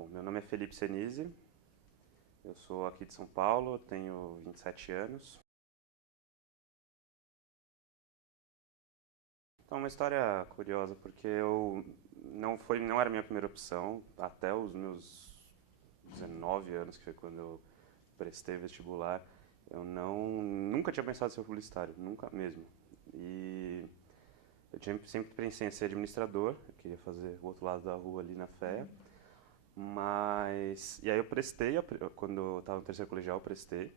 Bom, meu nome é Felipe Senise, eu sou aqui de São Paulo, tenho 27 anos. Então, uma história curiosa, porque eu não era a minha primeira opção, até os meus 19 anos, que foi quando eu prestei vestibular, nunca tinha pensado em ser publicitário, nunca mesmo. E sempre pensei em ser administrador, eu queria fazer o outro lado da rua ali na FEA. Mas, e aí eu prestei, quando eu estava no terceiro colegial, eu prestei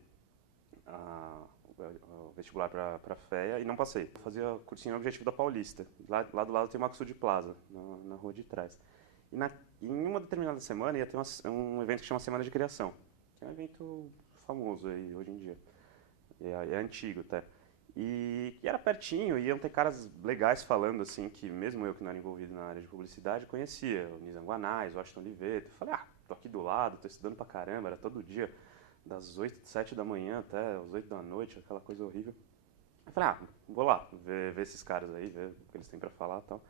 o vestibular para FEA e não passei. Eu fazia cursinho Objetivo da Paulista. Lá do lado tem o Maxud Plaza, na rua de trás. E em uma determinada semana ia ter um evento que chama Semana de Criação, que é um evento famoso aí hoje em dia. É antigo até. E era pertinho, iam ter caras legais falando assim, que mesmo eu que não era envolvido na área de publicidade, conhecia. O Nizam Guanais, o Washington Oliveto. Eu falei, tô aqui do lado, tô estudando pra caramba, era todo dia, das 7 da manhã até as 8 da noite, aquela coisa horrível. Eu falei, vou lá, ver esses caras aí, ver o que eles têm pra falar e tal.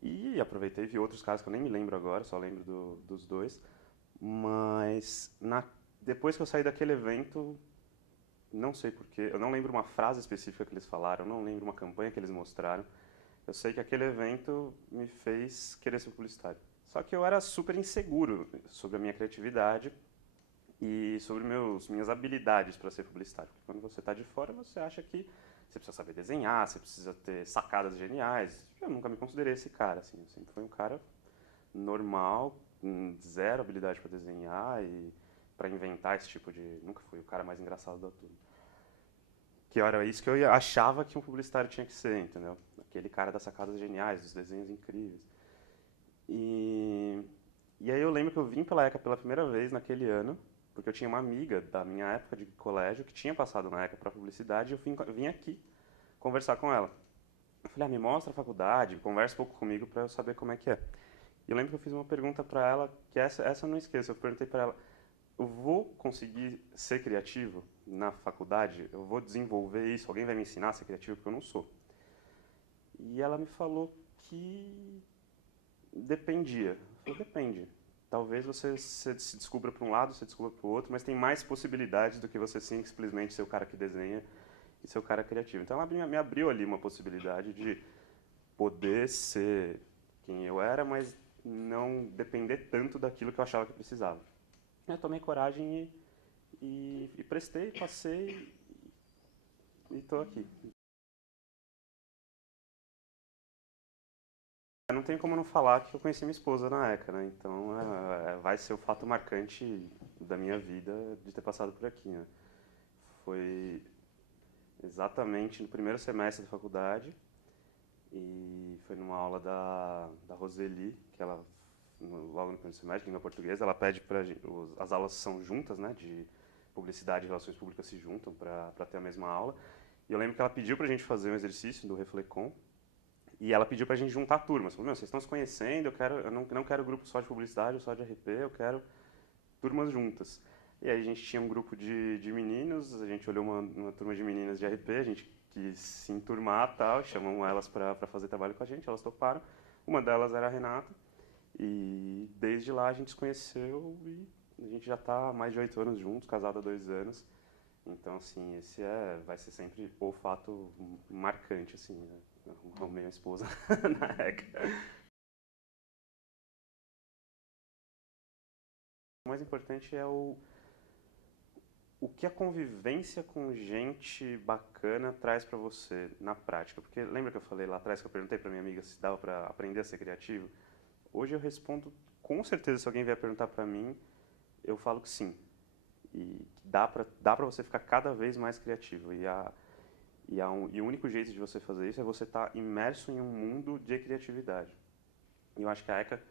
E aproveitei e vi outros caras que eu nem me lembro agora, só lembro dos dois. Mas depois que eu saí daquele evento, não sei porquê, eu não lembro uma frase específica que eles falaram, eu não lembro uma campanha que eles mostraram. Eu sei que aquele evento me fez querer ser publicitário. Só que eu era super inseguro sobre a minha criatividade e sobre minhas habilidades para ser publicitário. Porque quando você está de fora, você acha que você precisa saber desenhar, você precisa ter sacadas geniais. Eu nunca me considerei esse cara, assim. Eu sempre fui um cara normal, com zero habilidade para desenhar e para inventar esse tipo de... Nunca fui o cara mais engraçado da turma. Que era isso que eu achava que um publicitário tinha que ser, entendeu? Aquele cara das sacadas geniais, dos desenhos incríveis. E, e aí eu lembro que eu vim pela ECA pela primeira vez naquele ano, porque eu tinha uma amiga da minha época de colégio que tinha passado na ECA para publicidade e eu vim aqui conversar com ela. Eu falei, me mostra a faculdade, conversa um pouco comigo para eu saber como é que é. E eu lembro que eu fiz uma pergunta para ela, que essa eu não esqueço, eu perguntei para ela, eu vou conseguir ser criativo na faculdade? Eu vou desenvolver isso? Alguém vai me ensinar a ser criativo? Porque eu não sou. E ela me falou que dependia. Eu falei, depende. Talvez você se descubra para um lado, você descubra para o outro, mas tem mais possibilidades do que você simplesmente ser o cara que desenha e ser o cara criativo. Então ela me abriu ali uma possibilidade de poder ser quem eu era, mas não depender tanto daquilo que eu achava que precisava. Eu tomei coragem e prestei, passei e estou aqui. Não tem como não falar que eu conheci minha esposa na ECA, né? Então vai ser o fato marcante da minha vida de ter passado por aqui, né? Foi exatamente no primeiro semestre da faculdade e foi numa aula da Roseli, que ela, logo no primeiro semestre, língua portuguesa, ela pede para as aulas são juntas, né? De publicidade e relações públicas se juntam para ter a mesma aula. E eu lembro que ela pediu para a gente fazer um exercício do Reflecom. E ela pediu pra gente juntar turmas. Falou, vocês estão se conhecendo, eu não quero grupo só de publicidade ou só de RP, eu quero turmas juntas. E aí a gente tinha um grupo de meninos, a gente olhou uma turma de meninas de RP, a gente quis se enturmar e tal, chamamos elas para fazer trabalho com a gente, elas toparam. Uma delas era a Renata, e desde lá a gente se conheceu e a gente já está há mais de 8 anos juntos, casado há 2 anos. Então, assim, esse vai ser sempre o fato marcante, assim, né? Arrumei minha esposa na ECA. O mais importante é o que a convivência com gente bacana traz pra você na prática. Porque lembra que eu falei lá atrás que eu perguntei pra minha amiga se dava pra aprender a ser criativo? Hoje eu respondo com certeza, se alguém vier perguntar pra mim, eu falo que sim. E dá pra você ficar cada vez mais criativo. E o único jeito de você fazer isso é você estar imerso em um mundo de criatividade. E eu acho que a ECA,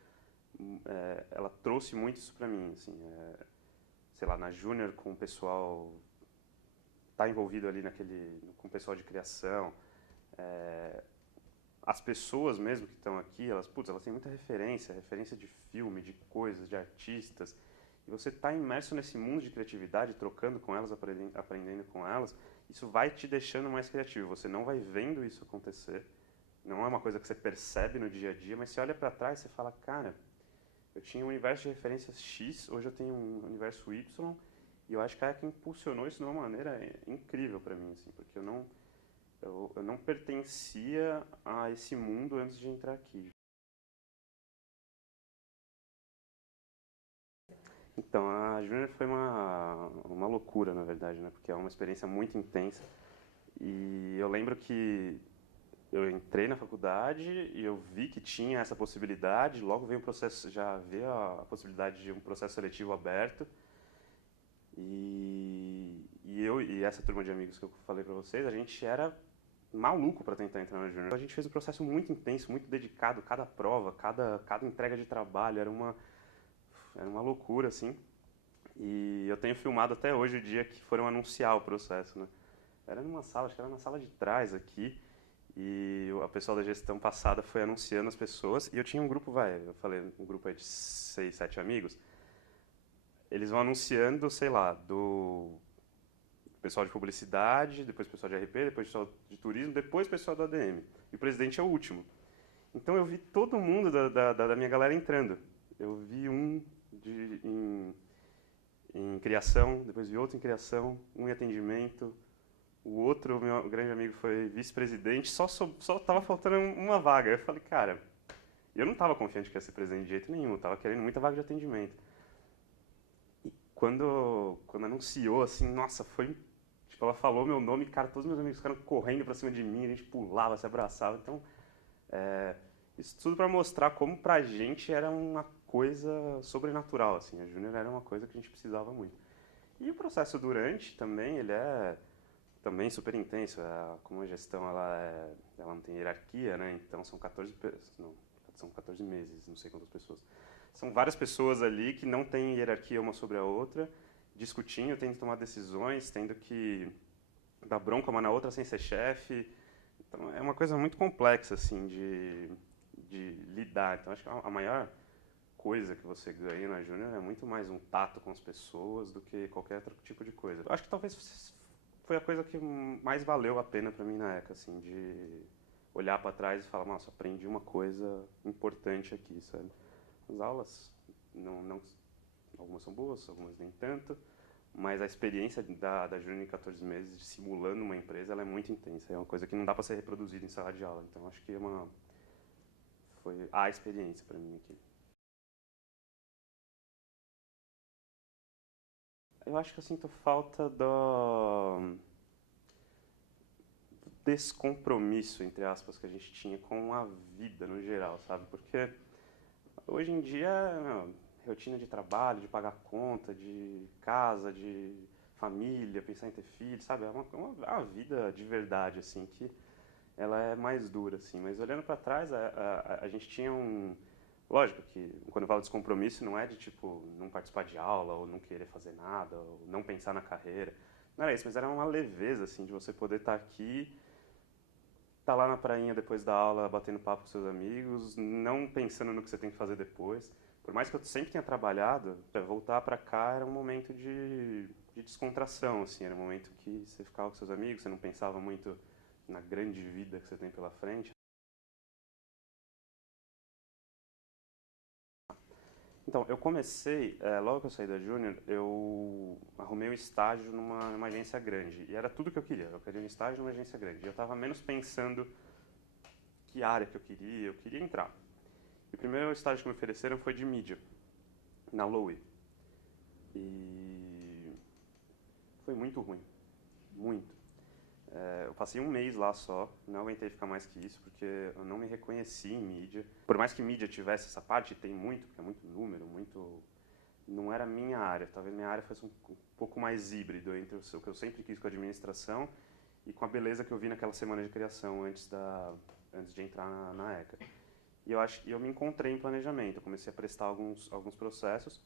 ela trouxe muito isso pra mim, assim, sei lá, na Júnior com o pessoal, tá envolvido ali com o pessoal de criação, as pessoas mesmo que estão aqui, elas têm muita referência de filme, de coisas, de artistas, e você está imerso nesse mundo de criatividade, trocando com elas, aprendendo com elas, isso vai te deixando mais criativo, você não vai vendo isso acontecer, não é uma coisa que você percebe no dia a dia, mas você olha para trás e você fala, cara, eu tinha um universo de referências X, hoje eu tenho um universo Y, e eu acho que a ECA impulsionou isso de uma maneira incrível para mim, assim, porque eu não pertencia a esse mundo antes de entrar aqui. Então, a Junior foi uma loucura, na verdade, né? Porque é uma experiência muito intensa. E eu lembro que eu entrei na faculdade e eu vi que tinha essa possibilidade, logo veio um processo, já veio a possibilidade de um processo seletivo aberto. E essa turma de amigos que eu falei pra vocês, a gente era maluco para tentar entrar na Junior. A gente fez um processo muito intenso, muito dedicado, cada prova, cada entrega de trabalho, era uma loucura, assim. E eu tenho filmado até hoje o dia que foram anunciar o processo, né? Era numa sala, acho que era na sala de trás aqui, e a pessoal da gestão passada foi anunciando as pessoas, e eu tinha um grupo, eu falei, um grupo aí de 6, 7 amigos, eles vão anunciando, sei lá, do pessoal de publicidade, depois pessoal de RP, depois pessoal de turismo, depois pessoal do ADM. E o presidente é o último. Então eu vi todo mundo da minha galera entrando. Eu vi um em criação, depois vi outro em criação, um em atendimento, o outro, meu grande amigo, foi vice-presidente, só tava faltando uma vaga. Eu falei, cara, eu não tava confiante que ia ser presidente de jeito nenhum, eu tava querendo muita vaga de atendimento. E quando anunciou, assim, nossa, foi... Tipo, ela falou meu nome, cara, todos meus amigos ficaram correndo pra cima de mim, a gente pulava, se abraçava. Então, isso tudo pra mostrar como pra gente era uma coisa sobrenatural, assim. A Júnior era uma coisa que a gente precisava muito. E o processo durante também, ele é também super intenso. Como a gestão ela não tem hierarquia, né? Então são 14 não, são 14 meses, não sei quantas pessoas. São várias pessoas ali que não têm hierarquia uma sobre a outra, discutindo, tendo que tomar decisões, tendo que dar bronca uma na outra sem ser chefe. Então é uma coisa muito complexa assim de lidar. Então acho que a maior coisa que você ganha na Júnior é muito mais um tato com as pessoas do que qualquer outro tipo de coisa. Eu acho que talvez foi a coisa que mais valeu a pena para mim na ECA, assim, de olhar para trás e falar, nossa, aprendi uma coisa importante aqui, sabe? As aulas, algumas são boas, algumas nem tanto, mas a experiência da Júnior em 14 meses, simulando uma empresa, ela é muito intensa. É uma coisa que não dá para ser reproduzida em sala de aula. Então, acho que foi a experiência para mim aqui. Eu acho que eu sinto falta do descompromisso, entre aspas, que a gente tinha com a vida no geral, sabe? Porque hoje em dia, rotina de trabalho, de pagar conta, de casa, de família, pensar em ter filhos, sabe? É uma vida de verdade, assim, que ela é mais dura, assim. Mas olhando para trás, a gente tinha um... Lógico que quando eu falo descompromisso não é de, tipo, não participar de aula, ou não querer fazer nada, ou não pensar na carreira. Não era isso, mas era uma leveza, assim, de você poder estar aqui, estar lá na prainha depois da aula, batendo papo com seus amigos, não pensando no que você tem que fazer depois. Por mais que eu sempre tenha trabalhado, voltar para cá era um momento de descontração, assim, era um momento que você ficava com seus amigos, você não pensava muito na grande vida que você tem pela frente. Então, eu comecei, logo que eu saí da Júnior, eu arrumei um estágio numa agência grande. E era tudo que eu queria. Eu queria um estágio numa agência grande. E eu estava menos pensando que área que eu queria entrar. E o primeiro estágio que me ofereceram foi de mídia, na Lowe. E foi muito ruim. Muito. Eu passei um mês lá só, não aguentei ficar mais que isso, porque eu não me reconheci em mídia. Por mais que mídia tivesse essa parte, tem muito, porque é muito número, muito... Não era a minha área, talvez minha área fosse um pouco mais híbrido entre o que eu sempre quis com a administração e com a beleza que eu vi naquela semana de criação antes de entrar na ECA. E eu acho que eu me encontrei em planejamento, eu comecei a prestar alguns processos,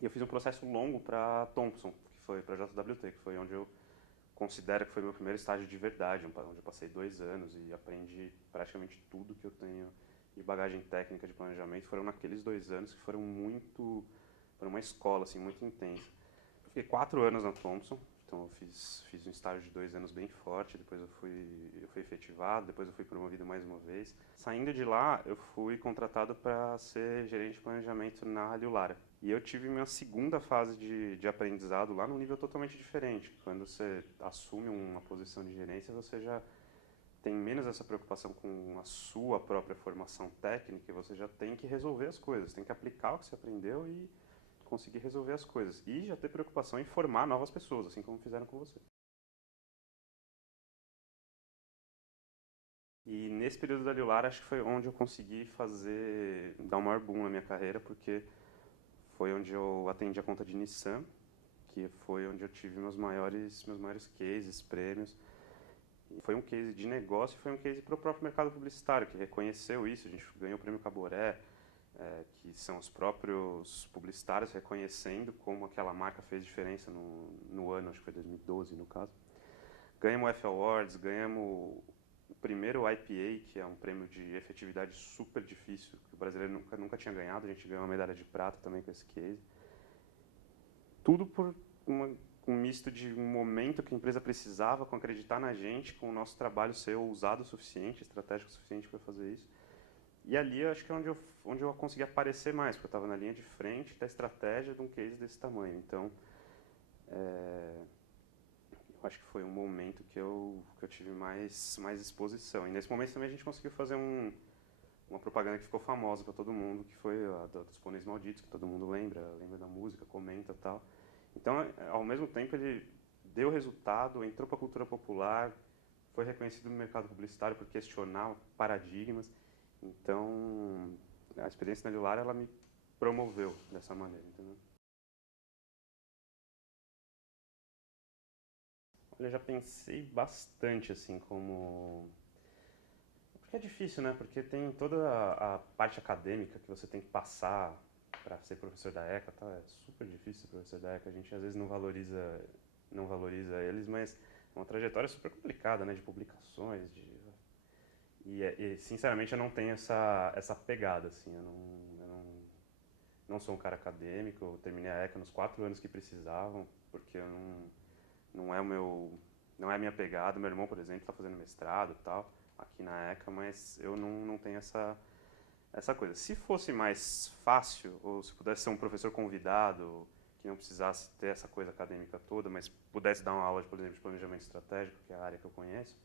e eu fiz um processo longo para Thomson, que foi para JWT, que foi onde eu considero que foi meu primeiro estágio de verdade, onde eu passei 2 anos e aprendi praticamente tudo que eu tenho de bagagem técnica de planejamento. Foram naqueles 2 anos que foram uma escola assim, muito intensa. Eu fiquei 4 anos na Thomson, Então, eu fiz um estágio de 2 anos bem forte, depois eu fui efetivado, depois eu fui promovido mais uma vez. Saindo de lá, eu fui contratado para ser gerente de planejamento na Liulara. E eu tive minha segunda fase de aprendizado lá num nível totalmente diferente. Quando você assume uma posição de gerência, você já tem menos essa preocupação com a sua própria formação técnica e você já tem que resolver as coisas, tem que aplicar o que você aprendeu e conseguir resolver as coisas. E já ter preocupação em formar novas pessoas, assim como fizeram com você. E nesse período da Liular, acho que foi onde eu consegui dar um maior boom na minha carreira, porque foi onde eu atendi a conta de Nissan, que foi onde eu tive meus maiores cases, prêmios. E foi um case de negócio e foi um case para o próprio mercado publicitário, que reconheceu isso. A gente ganhou o prêmio Caboré, que são os próprios publicitários reconhecendo como aquela marca fez diferença no ano, acho que foi 2012 no caso. Ganhamos o F Awards, ganhamos o primeiro IPA, que é um prêmio de efetividade super difícil, que o brasileiro nunca tinha ganhado. A gente ganhou uma medalha de prata também com esse case. Tudo por um misto de um momento que a empresa precisava, com acreditar na gente, com o nosso trabalho ser ousado o suficiente, estratégico o suficiente para fazer isso. E ali eu acho que é onde eu consegui aparecer mais, porque eu estava na linha de frente da estratégia de um case desse tamanho. Então, eu acho que foi um momento que eu tive mais exposição. E nesse momento também a gente conseguiu fazer uma propaganda que ficou famosa para todo mundo, que foi a dos Pôneis Malditos, que todo mundo lembra da música, comenta e tal. Então, ao mesmo tempo, ele deu resultado, entrou para a cultura popular, foi reconhecido no mercado publicitário por questionar paradigmas. Então, a experiência na Liular, ela me promoveu dessa maneira, entendeu? Olha, eu já pensei bastante, assim, como... Porque é difícil, né? Porque tem toda a parte acadêmica que você tem que passar para ser professor da ECA, tá? É super difícil ser professor da ECA. A gente, às vezes, não valoriza eles, mas é uma trajetória super complicada, né? De publicações, sinceramente, eu não tenho essa pegada, assim. Eu não sou um cara acadêmico. Eu terminei a ECA nos 4 anos que precisavam, porque não é o meu, não é a minha pegada. Meu irmão, por exemplo, está fazendo mestrado e tal, aqui na ECA, mas eu não tenho essa coisa. Se fosse mais fácil, ou se pudesse ser um professor convidado, que não precisasse ter essa coisa acadêmica toda, mas pudesse dar uma aula, por exemplo, de planejamento estratégico, que é a área que eu conheço,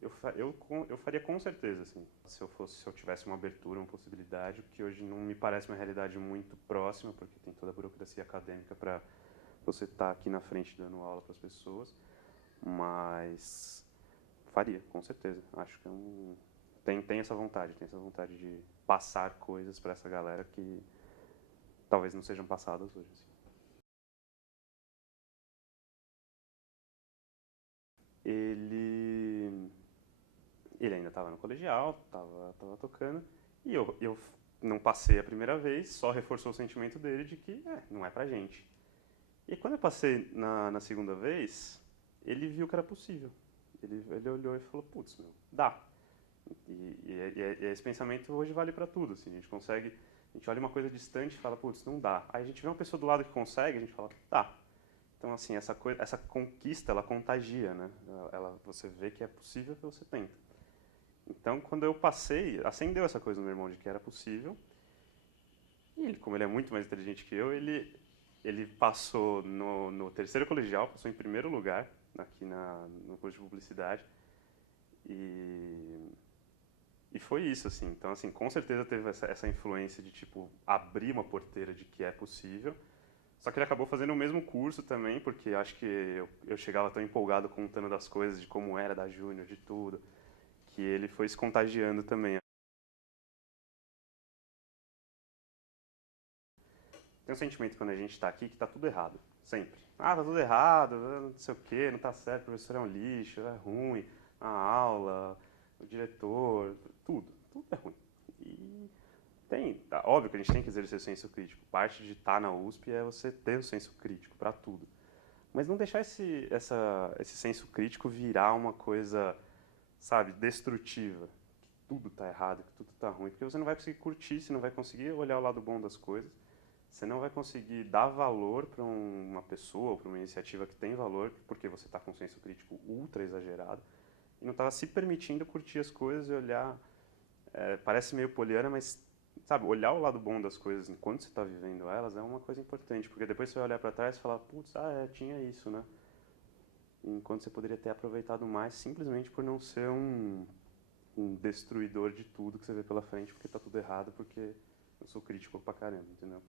eu faria com certeza, assim, se eu tivesse uma abertura, uma possibilidade, que hoje não me parece uma realidade muito próxima, porque tem toda a burocracia acadêmica para você estar aqui na frente dando aula para as pessoas, mas faria, com certeza. Acho que tem essa vontade de passar coisas para essa galera que talvez não sejam passadas hoje. Assim. Ele Ele ainda estava no colegial, estava tocando, e eu não passei a primeira vez, só reforçou o sentimento dele de que não é pra gente. E quando eu passei na segunda vez, ele viu que era possível. Ele olhou e falou, putz, meu, dá. E esse pensamento hoje vale para tudo. Assim, a gente olha uma coisa distante e fala, putz, não dá. Aí a gente vê uma pessoa do lado que consegue, a gente fala, dá. Então, assim, essa conquista, ela contagia, né? Você vê que é possível que você tenta. Então, quando eu passei, acendeu essa coisa no meu irmão de que era possível. E ele, como ele é muito mais inteligente que eu, ele passou no terceiro colegial, passou em primeiro lugar aqui no curso de publicidade. E, e foi isso, assim. Então, assim, com certeza teve essa influência de, tipo, abrir uma porteira de que é possível. Só que ele acabou fazendo o mesmo curso também, porque acho que eu chegava tão empolgado contando das coisas, de como era da Júnior, de tudo, que ele foi se contagiando também. Tem um sentimento quando a gente está aqui que está tudo errado, sempre. Ah, tá tudo errado, não sei o quê, não tá certo, o professor é um lixo, é ruim, a aula, o diretor, tudo é ruim. E óbvio que a gente tem que exercer o senso crítico. Parte de estar na USP é você ter o senso crítico para tudo. Mas não deixar esse senso crítico virar uma coisa, sabe, destrutiva. Que tudo tá errado, que tudo tá ruim. Porque você não vai conseguir curtir, você não vai conseguir olhar o lado bom das coisas. você não vai conseguir dar valor para uma pessoa ou para uma iniciativa que tem valor, porque você está com um senso crítico ultra exagerado e não estava se permitindo curtir as coisas e olhar. Parece meio poliana, mas sabe, olhar o lado bom das coisas enquanto você está vivendo elas é uma coisa importante, porque depois você vai olhar para trás e falar, putz, tinha isso, né? Enquanto você poderia ter aproveitado mais simplesmente por não ser um destruidor de tudo que você vê pela frente, porque tá tudo errado, porque eu sou crítico pra caramba, entendeu?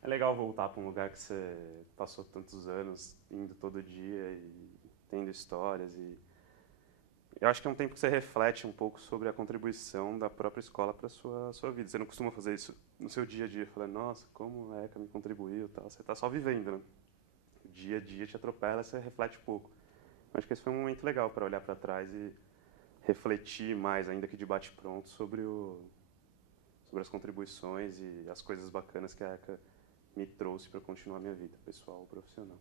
É legal voltar para um lugar que você passou tantos anos indo todo dia e tendo histórias e eu acho que é um tempo que você reflete um pouco sobre a contribuição da própria escola para sua vida. Você não costuma fazer isso no seu dia a dia, falando, nossa, como a ECA me contribuiu e tal. Você está só vivendo, né? O dia a dia te atropela, você reflete pouco. Acho que esse foi um momento legal para olhar para trás e refletir mais, ainda que de bate-pronto, sobre as contribuições e as coisas bacanas que a ECA me trouxe para continuar minha vida pessoal ou profissional.